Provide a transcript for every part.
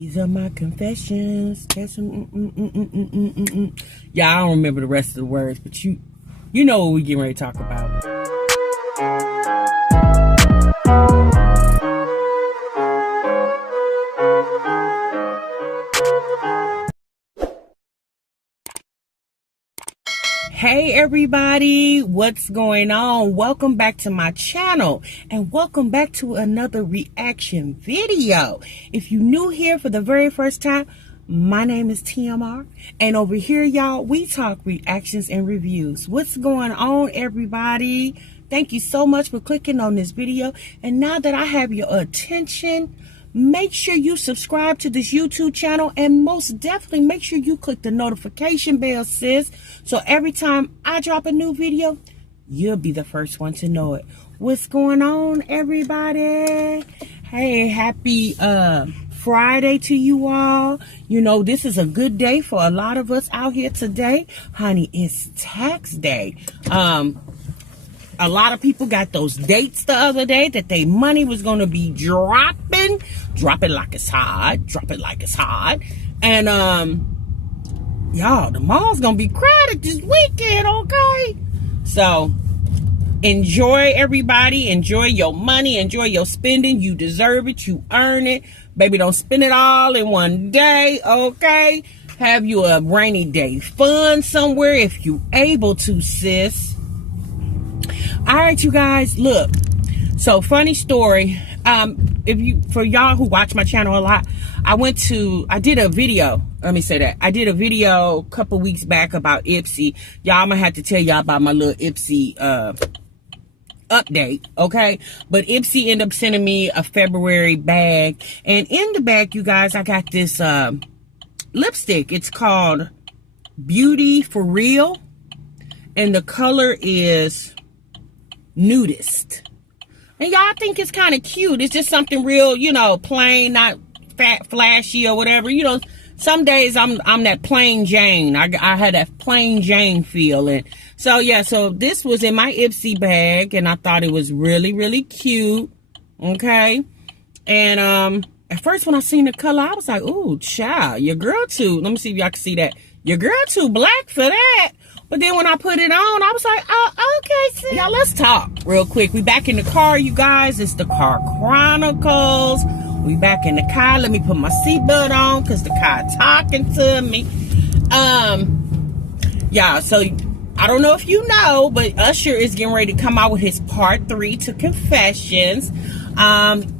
These are my confessions. Yeah, I don't remember the rest of the words, but you know what we getting ready to talk about. Hey everybody, what's going on? Welcome back to my channel and welcome back to another reaction video. If you're new here for the very first time, my name is TMR, and over here, y'all, we talk reactions and reviews. What's going on, everybody? Thank you so much for clicking on this video. And now that I have your attention, make sure you subscribe to this YouTube channel, and most definitely make sure you click the notification bell, sis, so every time I drop a new video, you'll be the first one to know it. What's going on, everybody? Hey, happy Friday to you all. You know, this is a good day for a lot of us out here today. Honey, it's tax day. A lot of people got those dates the other day that their money was going to be dropping. Drop it like it's hot. Drop it like it's hot. And, y'all, the mall's going to be crowded this weekend, okay? So, enjoy, everybody. Enjoy your money. Enjoy your spending. You deserve it. You earn it. Baby, don't spend it all in one day, okay? Have you a rainy day fun somewhere if you able to, sis. All right, you guys, look. So, funny story. For y'all who watch my channel a lot, I did a video. Let me say that. I did a video a couple weeks back about Ipsy. Y'all, I'm gonna have to tell y'all about my little Ipsy update, okay? But Ipsy ended up sending me a February bag. And in the bag, you guys, I got this lipstick. It's called Beauty for Real. And the color is Nudist. And y'all think it's kind of cute. It's just something real, you know, plain, not flashy or whatever. You know, some days I'm that plain Jane. I had that plain Jane feel. And so, yeah, so this was in my Ipsy bag, and I thought it was really, really cute. Okay. And at first when I seen the color, I was like, ooh, child, your girl too. Let me see if y'all can see that. Your girl too black for that. But then when I put it on, I was like, oh, okay, sis. Y'all, let's talk real quick. We back in the car, you guys. It's the Car Chronicles. We back in the car. Let me put my seatbelt on because the car talking to me. Yeah, so I don't know if you know, but Usher is getting ready to come out with his part 3 to Confessions.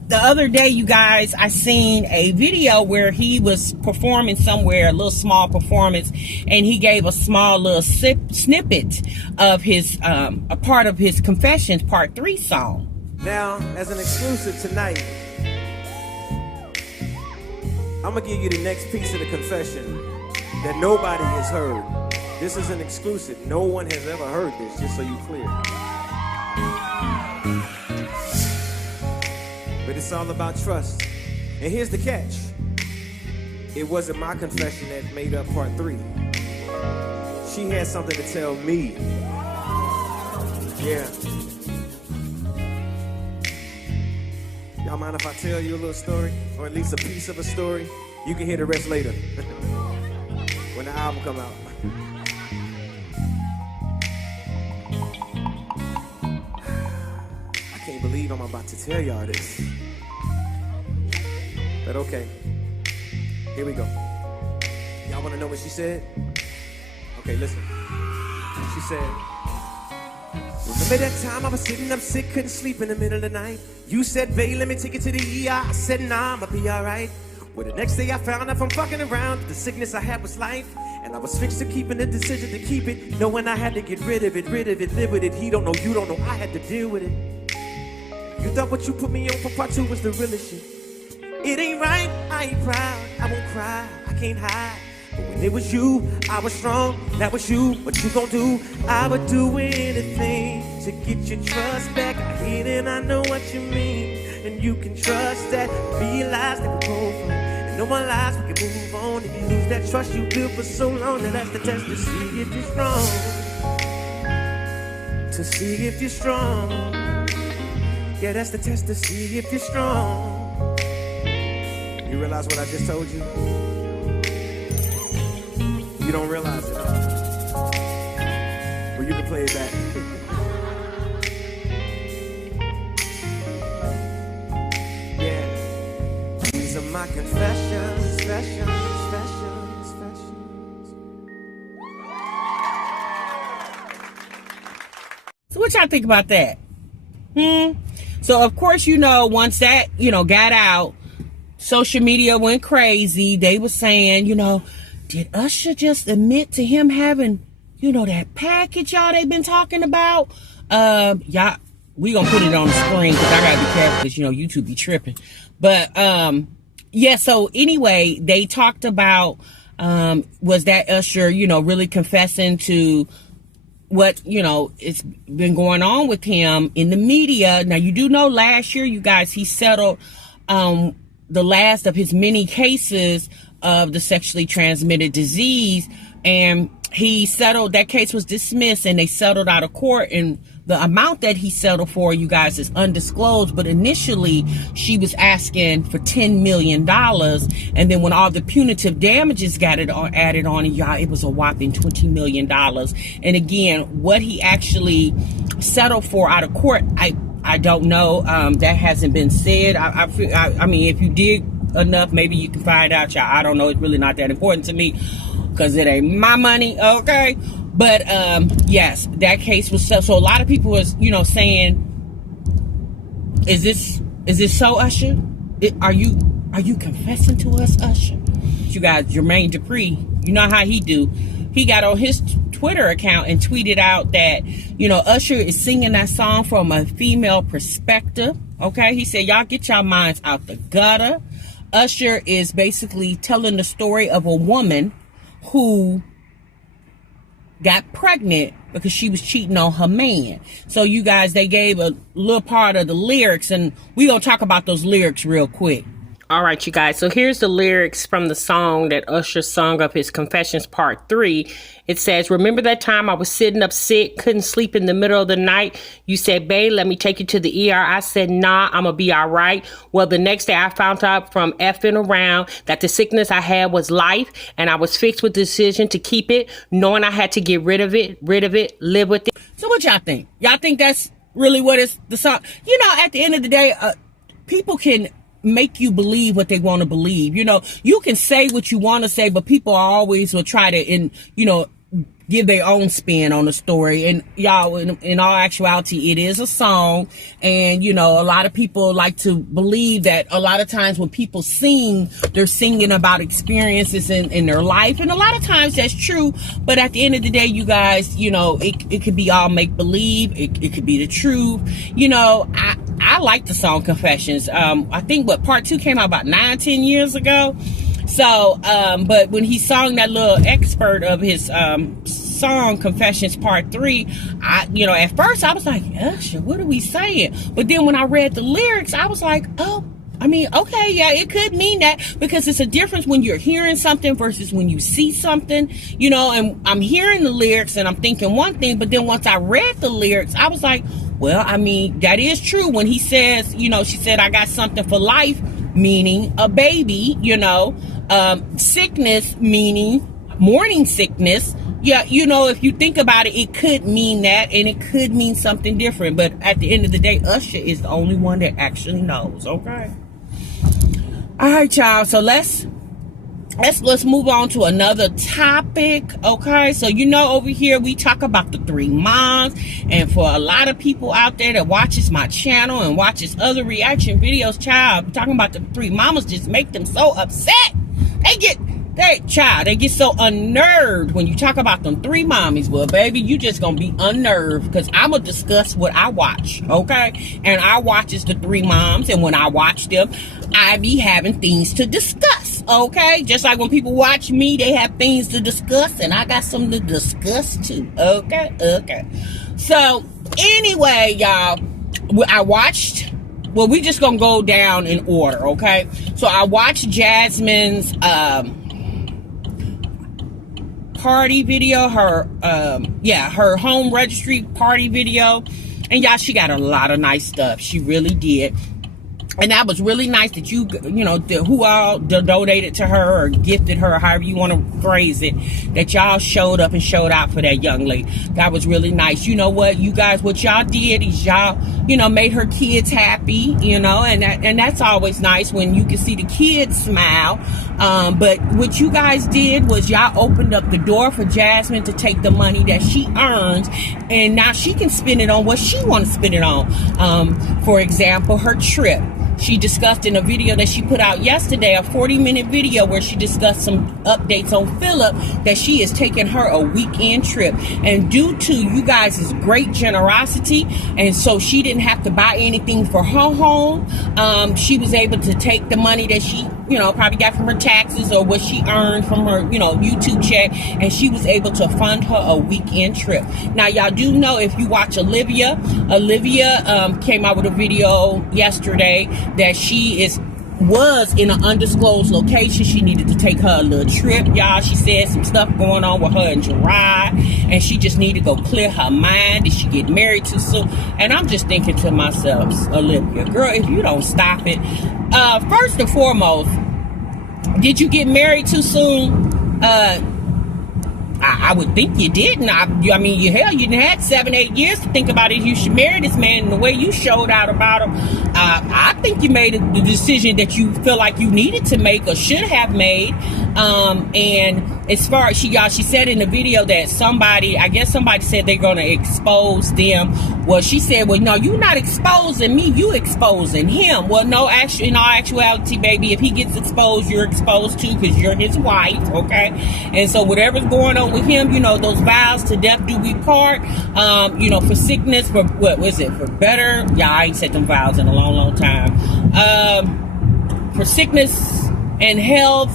The other day, you guys, I seen a video where he was performing somewhere, a little small performance, and he gave a small little snippet of his, a part of his Confessions Part 3 song. Now, as an exclusive tonight, I'm gonna give you the next piece of the confession that nobody has heard. This is an exclusive. No one has ever heard this, just so you clear. But it's all about trust. And here's the catch. It wasn't my confession that made up part 3. She had something to tell me. Yeah. Y'all mind if I tell you a little story? Or at least a piece of a story? You can hear the rest later. When the album come out. I can't believe I'm about to tell y'all this. But okay, here we go. Y'all wanna know what she said? Okay, listen. She said, remember that time I was sitting up sick, couldn't sleep in the middle of the night? You said, babe, let me take you to the ER. I said, nah, I'ma be alright. Well, the next day I found out from fucking around, the sickness I had was life. And I was fixed to keeping the decision to keep it, knowing I had to get rid of it, live with it. He don't know, you don't know, I had to deal with it. You thought what you put me on for part 2 was the realest shit. It ain't right, I ain't proud, I won't cry, I can't hide. But when it was you, I was strong, that was you, what you gon' do? I would do anything to get your trust back. I hear it and I know what you mean, and you can trust that. Realize that we're both wrong, and no more lies, we can move on. If you lose that trust you built for so long, then that's the test to see if you're strong. To see if you're strong. Yeah, that's the test to see if you're strong. You realize what I just told you? You don't realize it. Well, you can play it back. Yeah. These are my confessions, confessions. So what y'all think about that? So of course, once that, got out, social media went crazy. They were saying, did Usher just admit to him having, that package y'all they've been talking about? Y'all, we gonna put it on the screen because I gotta be careful because, YouTube be tripping. But, yeah, so anyway, they talked about, was that Usher, really confessing to what, it's been going on with him in the media. Now, you do know last year, you guys, he settled, the last of his many cases of the sexually transmitted disease, and he settled, that case was dismissed and they settled out of court, and the amount that he settled for, you guys, is undisclosed, but initially she was asking for $10 million, and then when all the punitive damages got added on, y'all, it was a whopping $20 million. And again, what he actually settled for out of court, I don't know. That hasn't been said. I mean, if you dig enough, maybe you can find out, y'all. I don't know. It's really not that important to me because it ain't my money, okay? But yes, that case was so a lot of people was, saying, is this so, Usher? Are you confessing to us, Usher? You guys, Jermaine Dupri, you know how he do. He got on his Twitter account and tweeted out that, Usher is singing that song from a female perspective. Okay, he said, y'all get y'all minds out the gutter. Usher is basically telling the story of a woman who got pregnant because she was cheating on her man. So you guys, they gave a little part of the lyrics, and we gonna talk about those lyrics real quick. All right, you guys. So here's the lyrics from the song that Usher sung of his Confessions Part 3. It says, remember that time I was sitting up sick, couldn't sleep in the middle of the night? You said, babe, let me take you to the ER. I said, nah, I'm going to be all right. Well, the next day I found out from effing around that the sickness I had was life, and I was fixed with the decision to keep it, knowing I had to get rid of it, live with it. So what y'all think? Y'all think that's really what is the song? At the end of the day, people can make you believe what they want to believe. You can say what you want to say, but people always will try to, give their own spin on the story. And y'all, in all actuality, it is a song. And, a lot of people like to believe that a lot of times when people sing, they're singing about experiences in their life. And a lot of times that's true. But at the end of the day, you guys, it could be all make believe. It could be the truth. I like the song Confessions. I think part 2 came out about 9-10 years ago. So, but when he sung that little expert of his song Confessions Part 3, at first I was like, Usher, what are we saying? But then when I read the lyrics, I was like, oh, okay, yeah, it could mean that, because it's a difference when you're hearing something versus when you see something, and I'm hearing the lyrics and I'm thinking one thing, but then once I read the lyrics, I was like, well, that is true. When he says, she said, I got something for life, meaning a baby, sickness, meaning morning sickness. Yeah, if you think about it, it could mean that, and it could mean something different. But at the end of the day, Usher is the only one that actually knows, okay? All right, y'all. So let's move on to another topic, okay? So, over here, we talk about the 3 moms. And for a lot of people out there that watches my channel and watches other reaction videos, child, talking about the 3 mamas just make them so upset. They get so unnerved when you talk about them 3 mommies. Well, baby, you just gonna be unnerved, because I'm gonna discuss what I watch, okay? And I watches the 3 moms, and when I watch them, I be having things to discuss, okay? Just like when people watch me, they have things to discuss, and I got something to discuss too, okay? So, anyway, y'all, I watched, well, we just gonna go down in order, okay? So, I watched Jasmine's, party video, her home registry party video, and y'all, she got a lot of nice stuff. She really did. And that was really nice that you know, who all donated to her or gifted her, however you want to phrase it, that y'all showed up and showed out for that young lady. That was really nice. You know what, you guys, what y'all did is y'all, you know, made her kids happy, you know, and that's always nice when you can see the kids smile. But what you guys did was y'all opened up the door for Jasmine to take the money that she earns, and now she can spend it on what she wants to spend it on. For example, her trip. She discussed in a video that she put out yesterday, a 40-minute video where she discussed some updates on Phillip, that she is taking her a weekend trip. And due to you guys' great generosity, and so she didn't have to buy anything for her home, she was able to take the money that she, you know, probably got from her taxes or what she earned from her, you know, YouTube check, and she was able to fund her a weekend trip. Now, y'all do know, if you watch Olivia came out with a video yesterday that she was in an undisclosed location. She needed to take her a little trip, y'all. She said some stuff going on with her in July, and she just needed to go clear her mind. Did she get married too soon? And I'm just thinking to myself, Olivia, girl, if you don't stop it. First and foremost, did you get married too soon? I would think you didn't. I mean, you didn't had 7-8 years to think about it. You should marry this man, and the way you showed out about him, I think you made the decision that you feel like you needed to make or should have made. And as far as she said in the video that somebody said they're going to expose them. Well, she said, well, no, you're not exposing me, you exposing him. Well, no, actually, in all actuality, baby, if he gets exposed, you're exposed too, because you're his wife, okay? And so whatever's going on with him, you know, those vows to death do we part, you know, for sickness, for what was it, for better, I ain't said them vows in a long time, for sickness and health,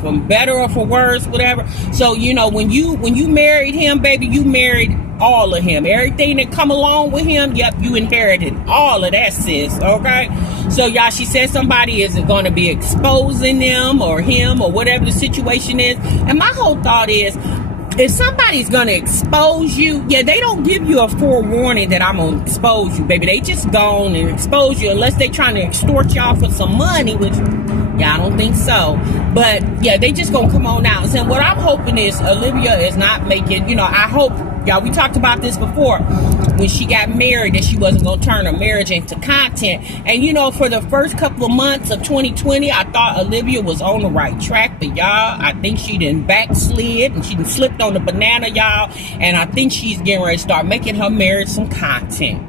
from better or for worse, whatever. So, you know, when you married him, baby, you married all of him. Everything that come along with him, yep, you inherited all of that, sis, okay? So, y'all, she said somebody is going to be exposing them or him or whatever the situation is. And my whole thought is, if somebody's going to expose you, yeah, they don't give you a forewarning that I'm going to expose you, baby. They just go on and expose you unless they trying to extort y'all for some money, which, yeah, I don't think so. But, yeah, they just going to come on out. And so what I'm hoping is Olivia is not making, you know, I hope, y'all, we talked about this before, when she got married, that she wasn't going to turn her marriage into content. And, you know, for the first couple of months of 2020, I thought Olivia was on the right track. But, y'all, I think she done backslid and she done slipped on the banana, y'all. And I think she's getting ready to start making her marriage some content.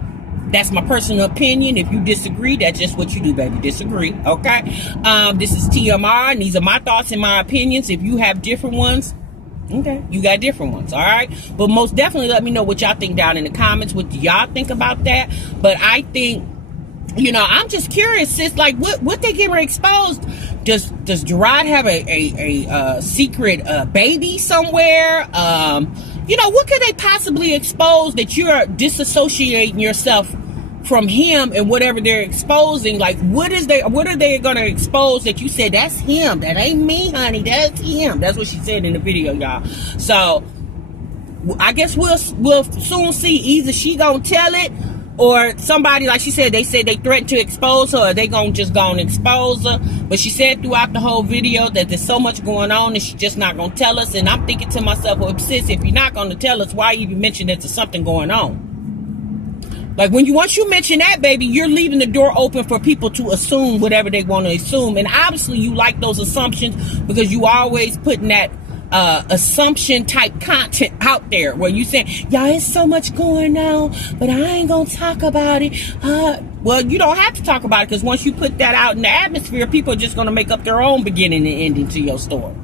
That's my personal opinion. If you disagree, that's just what you do, baby. Disagree, okay? This is TMR, and these are my thoughts and my opinions. If you have different ones, okay, you got different ones, all right? But most definitely let me know what y'all think down in the comments. What do y'all think about that? But I think, you know, I'm just curious, sis, like, what they getting exposed? Does Gerard have a secret baby somewhere? You know, what could they possibly expose that you're disassociating yourself from him and whatever they're exposing? Like, what are they gonna expose that you said that's him? That ain't me, honey. That's him. That's what she said in the video, y'all. So I guess we'll soon see. Either she gonna tell it, or somebody, like she said, they threatened to expose her, or they just gonna expose her. But she said throughout the whole video that there's so much going on and she's just not gonna tell us. And I'm thinking to myself, well, sis, if you're not gonna tell us, why even mention that there's something going on? Like, once you mention that, baby, you're leaving the door open for people to assume whatever they want to assume. And obviously you like those assumptions, because you always putting that assumption type content out there where you saying, y'all, it's so much going on, but I ain't gonna talk about it. Well, you don't have to talk about it, because once you put that out in the atmosphere, people are just gonna make up their own beginning and ending to your story.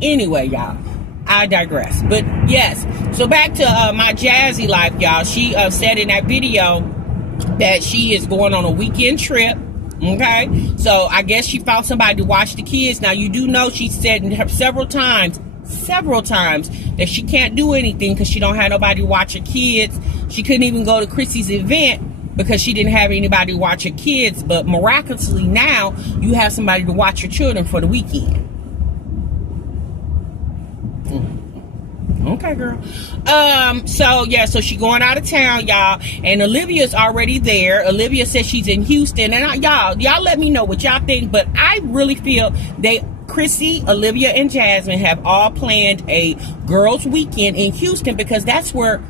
Anyway, y'all, I digress. But yes, so back to my Jazzy life, y'all. She said in that video that she is going on a weekend trip. Okay, so I guess she found somebody to watch the kids. Now, you do know she said several times that she can't do anything because she don't have nobody to watch her kids. She couldn't even go to Chrissy's event because she didn't have anybody to watch her kids. But miraculously now you have somebody to watch your children for the weekend. Okay, girl. So yeah, so she going out of town, y'all, and Olivia's already there. Olivia says she's in Houston, and y'all let me know what y'all think. But I really feel Chrissy, Olivia, and Jasmine have all planned a girls' weekend in Houston, because that's where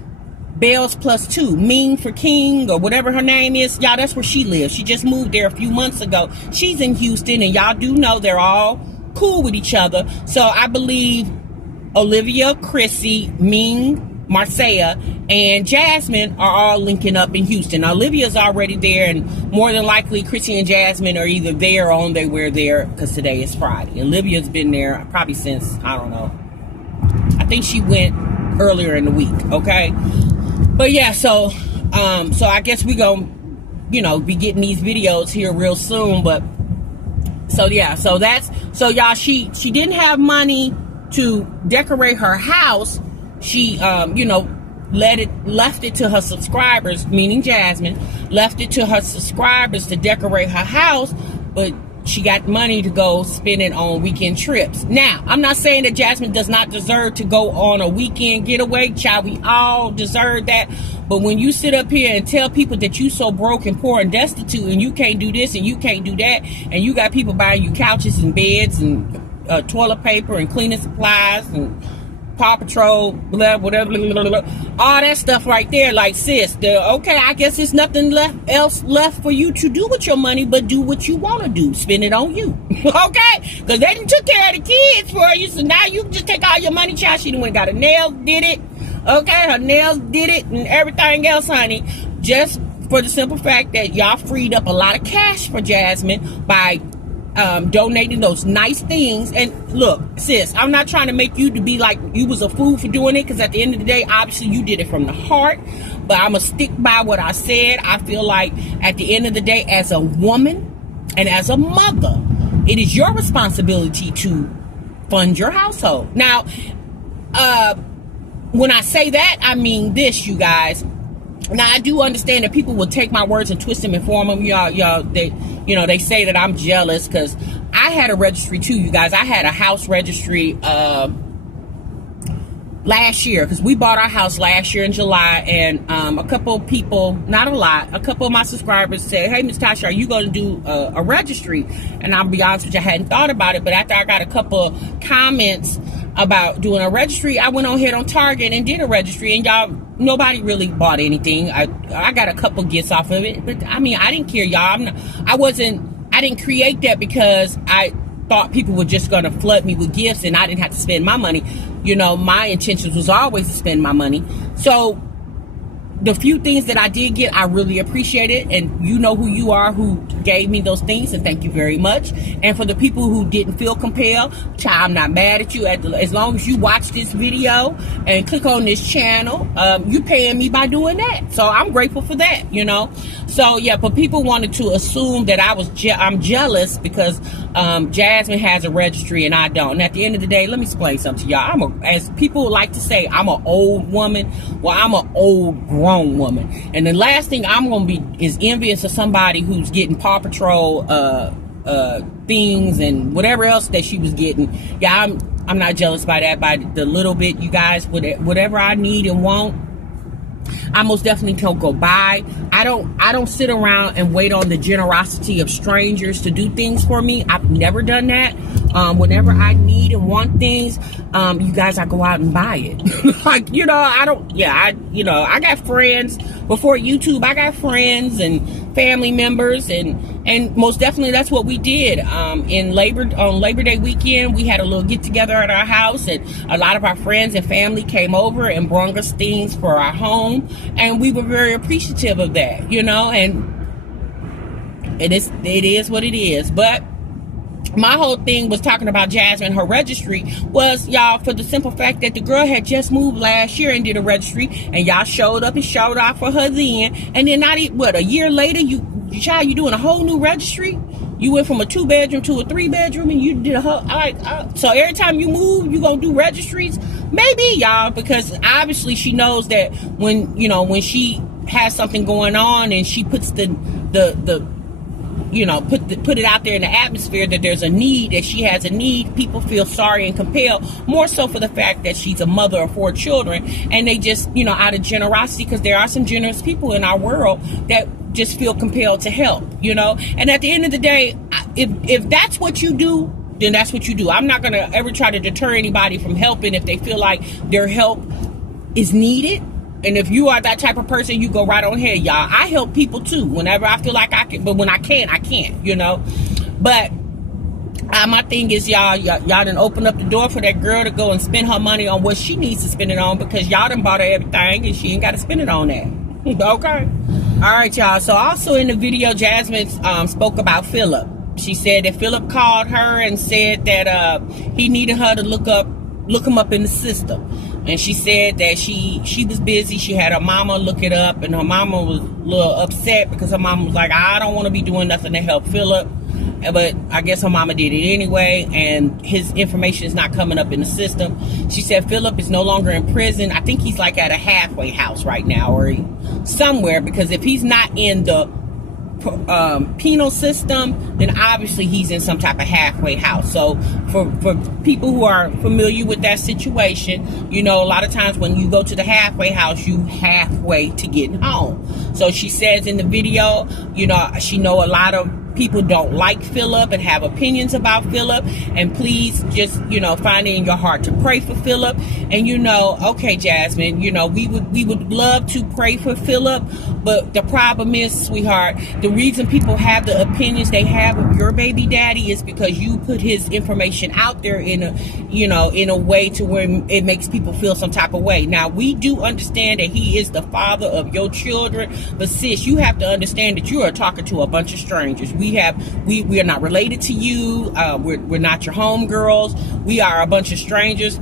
Bells Plus Two, Mean for King, or whatever her name is, y'all, that's where she lives. She just moved there a few months ago. She's in Houston, and y'all do know they're all cool with each other. So I believe Olivia, Chrissy, Ming, Marcia, and Jasmine are all linking up in Houston. Now, Olivia's already there, and more than likely Chrissy and Jasmine are either there or on their way there, because today is Friday. Olivia's been there probably since, I don't know, I think she went earlier in the week, okay? But yeah, so I guess we gonna, be getting these videos here real soon. But so yeah, so y'all, she didn't have money to decorate her house. She left it to her subscribers, meaning Jasmine, left it to her subscribers to decorate her house, but she got money to go spend it on weekend trips. Now, I'm not saying that Jasmine does not deserve to go on a weekend getaway. Child, we all deserve that. But when you sit up here and tell people that you so broke and poor and destitute, and you can't do this and you can't do that, and you got people buying you couches and beds and toilet paper and cleaning supplies and Paw Patrol, whatever, all that stuff right there, like, sis, okay, I guess there's nothing else left for you to do with your money but do what you want to do. Spend it on you. Okay? Because they didn't took care of the kids for you, so now you can just take all your money, child. She done went got her nails, did it. Okay? Her nails did it and everything else, honey. Just for the simple fact that y'all freed up a lot of cash for Jasmine by donating those nice things. And look, sis, I'm not trying to make you to be like you was a fool for doing it, because at the end of the day, obviously you did it from the heart. But I'm gonna stick by what I said. I feel like at the end of the day, as a woman and as a mother, it is your responsibility to fund your household. Now, when I say that, I mean this, you guys. Now, I do understand that people will take my words and twist them and form them. Y'all, they say that I'm jealous, because I had a registry too, you guys. I had a house registry last year, because we bought our house last year in July, and a couple people, not a lot, a couple of my subscribers said, hey, Miss Tasha, are you going to do a registry? And I'll be honest with you, I hadn't thought about it, but after I got a couple comments about doing a registry, I went on ahead on Target and did a registry, and y'all, nobody really bought anything. I got a couple gifts off of it, but I mean, I didn't care, y'all. I didn't create that because I thought people were just going to flood me with gifts and I didn't have to spend my money. My intentions was always to spend my money. So the few things that I did get, I really appreciate it. And you know who you are, who gave me those things, and thank you very much. And for the people who didn't feel compelled, child, I'm not mad at you. As long as you watch this video and click on this channel, you paying me by doing that. So I'm grateful for that, So yeah, but people wanted to assume that I'm jealous because Jasmine has a registry and I don't. And at the end of the day, let me explain something to y'all. As people like to say, I'm an old woman. Well, I'm an old grown woman. And the last thing I'm going to be is envious of somebody who's getting Paw Patrol things and whatever else that she was getting. Yeah, I'm not jealous by that, by the little bit, you guys. Whatever I need and want, I most definitely can go buy. I don't sit around and wait on the generosity of strangers to do things for me. I've never done that. Whenever I need and want things, you guys, I go out and buy it. Like, I got friends before YouTube. I got friends and family members, and most definitely that's what we did. On Labor Day weekend, we had a little get together at our house, and a lot of our friends and family came over and brought us things for our home, and we were very appreciative of that, and it is what it is. But my whole thing was talking about Jasmine, her registry was, y'all, for the simple fact that the girl had just moved last year and did a registry, and y'all showed up and showed out for her then, and then a year later, you doing a whole new registry? You went from a 2-bedroom to a 3-bedroom, and you did so every time you move, you gonna do registries? Maybe, y'all, because obviously she knows that when she has something going on and she puts the put it out there in the atmosphere that there's a need, that she has a need, people feel sorry and compelled, more so for the fact that she's a mother of 4 children, and they just, out of generosity, because there are some generous people in our world that just feel compelled to help, and at the end of the day, if that's what you do, then that's what you do. I'm not going to ever try to deter anybody from helping if they feel like their help is needed. And if you are that type of person, you go right on ahead, y'all. I help people too whenever I feel like I can, but when I can't, I can't, But my thing is, y'all done open up the door for that girl to go and spend her money on what she needs to spend it on, because y'all done bought her everything and she ain't got to spend it on that. Okay? All right, y'all. So also in the video, Jasmine spoke about Phillip. She said that Phillip called her and said that he needed her to look him up in the system. And she said that she was busy. She had her mama look it up, and her mama was a little upset because her mama was like, I don't want to be doing nothing to help Phillip. But I guess her mama did it anyway, and his information is not coming up in the system. She said Phillip is no longer in prison. I think he's like at a halfway house right now, or somewhere, because if he's not in the penal system, then obviously he's in some type of halfway house. So for people who are familiar with that situation, a lot of times when you go to the halfway house, you halfway to getting home. So she says in the video, she know a lot of people don't like Phillip and have opinions about Phillip, and please just find it in your heart to pray for Phillip. And okay, Jasmine, we would love to pray for Phillip, but the problem is, sweetheart, the reason people have the opinions they have of your baby daddy is because you put his information out there in a way to where it makes people feel some type of way. Now, we do understand that he is the father of your children, but sis, you have to understand that you are talking to a bunch of strangers. We are not related to you. We're not your homegirls. We are a bunch of strangers.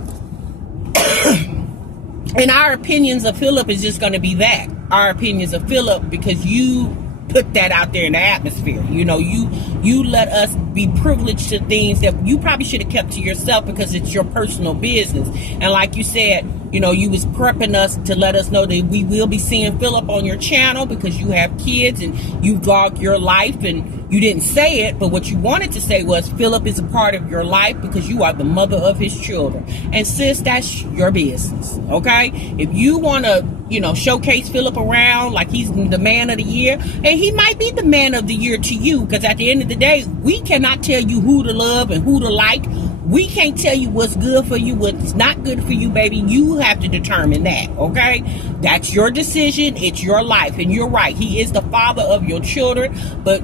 And our opinions of Phillip is just going to be that. Our opinions of Phillip, because you put that out there in the atmosphere. You let us be privileged to things that you probably should have kept to yourself, because it's your personal business. And like you said, you was prepping us to let us know that we will be seeing Phillip on your channel because you have kids and you vlog your life, and you didn't say it, but what you wanted to say was Phillip is a part of your life because you are the mother of his children. And sis, that's your business, okay? If you want to, showcase Phillip around like he's the man of the year, and he might be the man of the year to you, because at the end of the day, we cannot tell you who to love and who to like. We can't tell you what's good for you, what's not good for you, baby. You have to determine that, okay? That's your decision. It's your life. And you're right. He is the father of your children. But,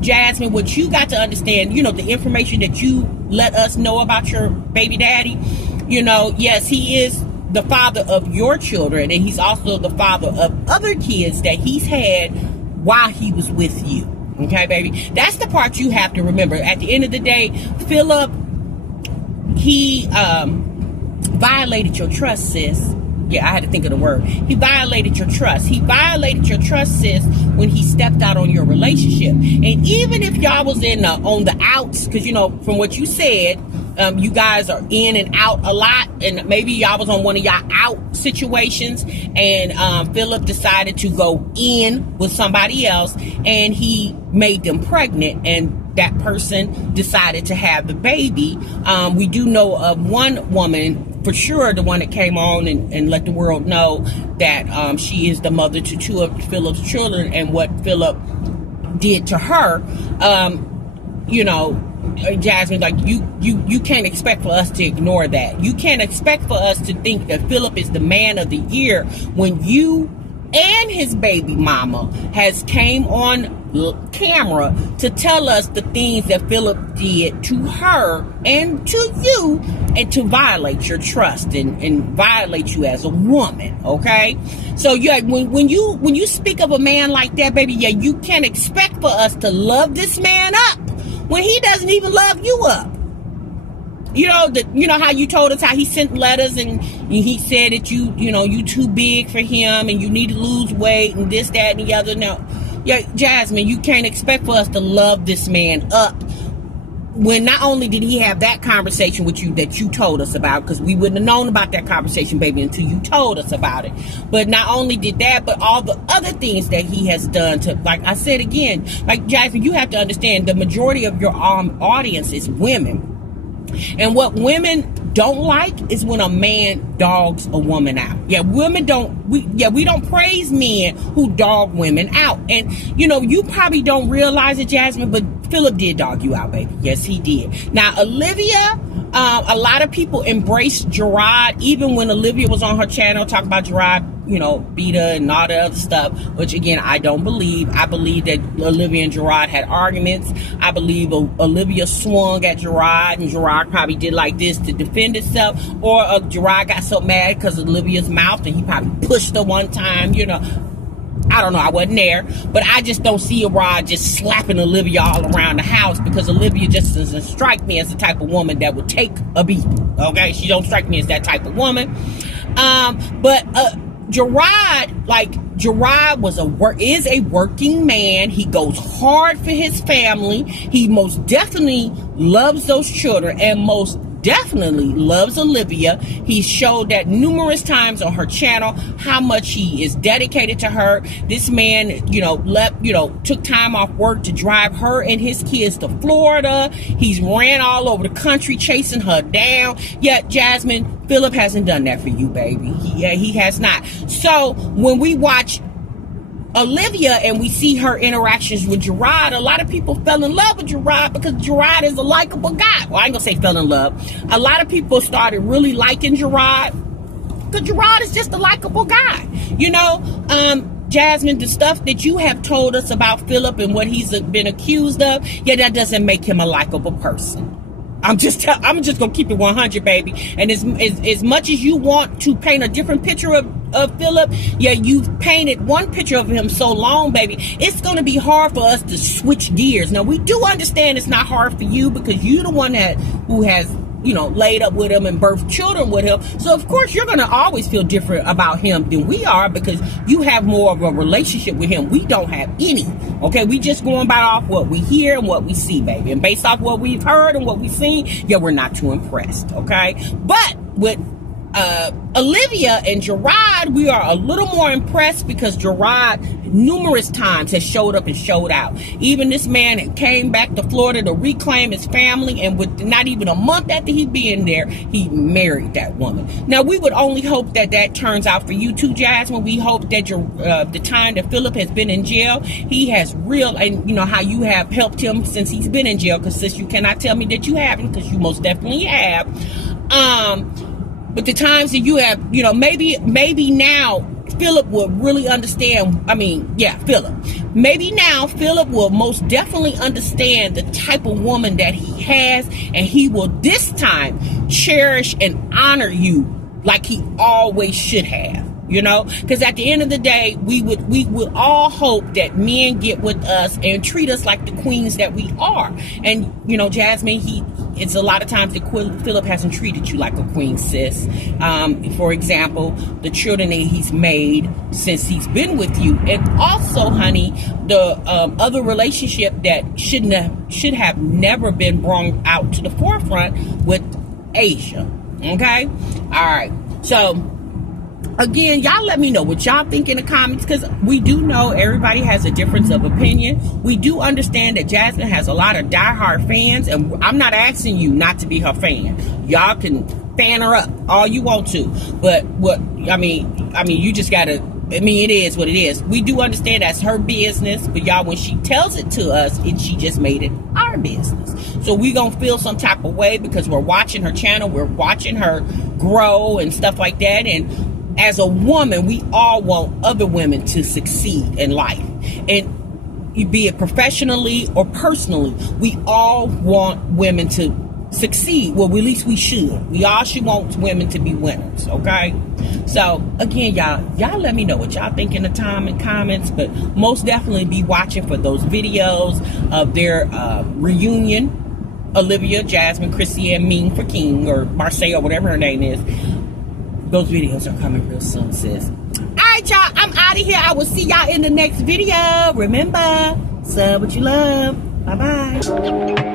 Jasmine, what you got to understand, the information that you let us know about your baby daddy, yes, he is the father of your children, and he's also the father of other kids that he's had while he was with you. Okay, baby? That's the part you have to remember. At the end of the day, Phillip, he violated your trust, sis. Yeah, I had to think of the word. He violated your trust. He violated your trust, sis, when he stepped out on your relationship. And even if y'all was on the outs, because, from what you said, you guys are in and out a lot, and maybe y'all was on one of y'all out situations, and Phillip decided to go in with somebody else, and he made them pregnant, and that person decided to have the baby. We do know of one woman, for sure, the one that came on and let the world know that she is the mother to 2 of Phillip's children, and what Phillip did to her. Jasmine, like you can't expect for us to ignore that. You can't expect for us to think that Phillip is the man of the year when you and his baby mama has came on camera to tell us the things that Phillip did to her and to you, and to violate your trust and violate you as a woman. Okay, so yeah, when you speak of a man like that, baby, yeah, you can't expect for us to love this man up when he doesn't even love you up. You know how you told us how he sent letters and he said that you too big for him and you need to lose weight and this, that, and the other. No, yeah, Jasmine, you can't expect for us to love this man up when not only did he have that conversation with you that you told us about, because we wouldn't have known about that conversation, baby, until you told us about it. But not only did that, but all the other things that he has done to, like I said again, like Jasmine, you have to understand the majority of your audience is women. And what women don't like is when a man dogs a woman out. Yeah, we don't praise men who dog women out. And you know, you probably don't realize it, Jasmine, but Phillip did dog you out, baby. Yes, he did. Now, Olivia, a lot of people embraced Gerard, even when Olivia was on her channel talking about Gerard, you know, beat her and all the other stuff, which again, I don't believe. I believe that Olivia and Gerard had arguments. I believe Olivia swung at Gerard, and Gerard probably did like this to defend itself, or Gerard got so mad because of Olivia's mouth and he probably pushed her one time, you know. I don't know, I wasn't there, but I just don't see Gerard just slapping Olivia all around the house, because Olivia just doesn't strike me as the type of woman that would take a beating, okay? She don't strike me as that type of woman. But Gerard is a working man. He goes hard for his family. He most definitely loves those children, and most definitely loves Olivia. He showed that numerous times on her channel how much he is dedicated to her. This man, took time off work to drive her and his kids to Florida. He's ran all over the country chasing her down. Yet, Jasmine, Phillip hasn't done that for you, baby. He has not. So when we watch Olivia and we see her interactions with Gerard, a lot of people fell in love with Gerard because Gerard is a likable guy. Well, I ain't gonna say fell in love. A lot of people started really liking Gerard because Gerard is just a likable guy. You know, Jasmine, the stuff that you have told us about Phillip and what he's been accused of, that doesn't make him a likable person. I'm just gonna keep it 100, baby. And as much as you want to paint a different picture of Phillip, you've painted one picture of him so long, baby. It's gonna be hard for us to switch gears. Now, we do understand it's not hard for you because you're the one who has laid up with him and birthed children with him. So of course you're gonna always feel different about him than we are, because you have more of a relationship with him. We don't have any. Okay, we just going by off what we hear and what we see, baby. And based off what we've heard and what we've seen, we're not too impressed. Okay, but with Olivia and Gerard, we are a little more impressed because Gerard numerous times has showed up and showed out. Even this man came back to Florida to reclaim his family, and with not even a month after he being there, he married that woman. Now, we would only hope that turns out for you too, Jasmine. We hope that the time that Phillip has been in jail, he has and how you have helped him since he's been in jail, because sis, you cannot tell me that you haven't, because you most definitely have. But the times that you have, maybe now Phillip will really understand. Phillip. Maybe now Phillip will most definitely understand the type of woman that he has, and he will this time cherish and honor you like he always should have. Because at the end of the day, we would all hope that men get with us and treat us like the queens that we are. And Jasmine, it's a lot of times that Phillip hasn't treated you like a queen, sis. For example, the children that he's made since he's been with you, and also, honey, the other relationship that should have never been brought out to the forefront with Asia. Okay, all right, so. Again, y'all let me know what y'all think in the comments, because we do know everybody has a difference of opinion. We do understand that Jasmine has a lot of diehard fans, and I'm not asking you not to be her fan. Y'all can fan her up all you want to, but you just gotta. It is what it is. We do understand that's her business, but y'all, when she tells it to us, she just made it our business. So we gonna feel some type of way because we're watching her channel, we're watching her grow and stuff like that, and as a woman, we all want other women to succeed in life. And be it professionally or personally, we all want women to succeed. Well, at least we should. We all should want women to be winners, okay? So, again, y'all let me know what y'all think in the comments, but most definitely be watching for those videos of their reunion. Olivia, Jasmine, Chrissy, and Ming for King, or Marseille, or whatever her name is. Those videos are coming real soon, sis. Alright, y'all, I'm out of here. I will see y'all in the next video. Remember, sub what you love. Bye-bye.